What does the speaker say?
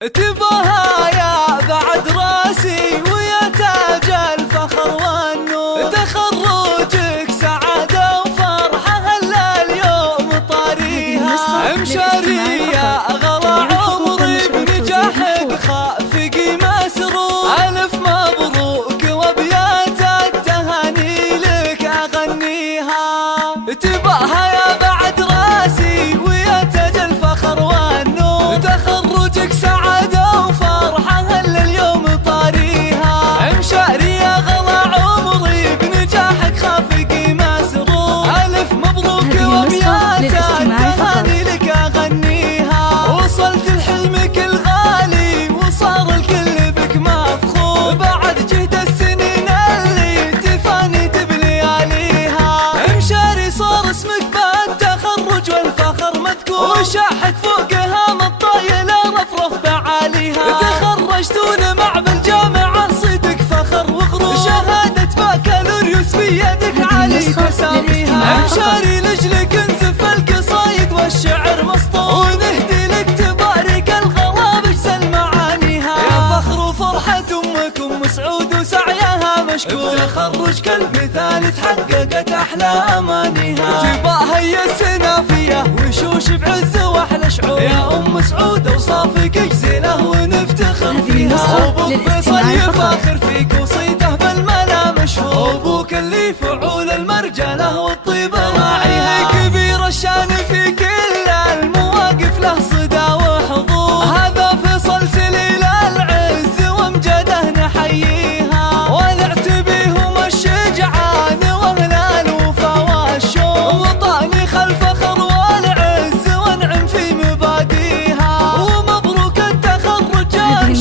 تباها يا بعد راسي ويا تاج الفخر والنور، تخرجك سعادة وفرحة هلا اليوم طاريها، امشاري يا غلا عمري بنجاحك خافق مسرور، ألف مبروك وابيات التهاني لك أغنيها. تباها يا بعد راسي ويا تاج الفخر والنور، تخرجك سعادة وفرحة هلا اليوم طاريها، امشاري يا غلا عمري بنجاحك خافقي مسرور، ألف مبروك وابيات التهاني لك أغنيها. وصلت لحلمك الغالي وصار الكل بك مفخور، بعد جهد السنين اللي تفاني بلياليها، امشاري صار اسمك بالتخرج والفخر مذكور، وشاحت فوقها مطايل رفرف بعاليها، تخرجتون مع بالجامعة صيدك فخر وغرور، شهادة بكالوريوس في يدك علي تساميها، امشاري لجلك انزف القصايد والشعر مسطور، ونهدي لك تبارك الغلا بجزل معانيها، يا فخر وفرحة امك ام سعود وسعيها مشكور، بتخرج كالمثال تحققت احلى امانيها. تباها هي السنافية وشوش بعز واحلى شعور، يا ام سعود اوصافك جزيلة ونفتخر فيها، ابوك فيصل يفاخر فيك وصيته بالملا مشهور، ابوك اللي فعول المرجله والطيب راعيها، كبير الشان في كل المواقف له صدى وحضور، هذا فيصل سليل العز وامجده نحييها، ونعتبيهم الشجعان واهل الوفا والشوق، وطاني خلف فخر والعز وانعم في مباديها، ومبروك التخرج جان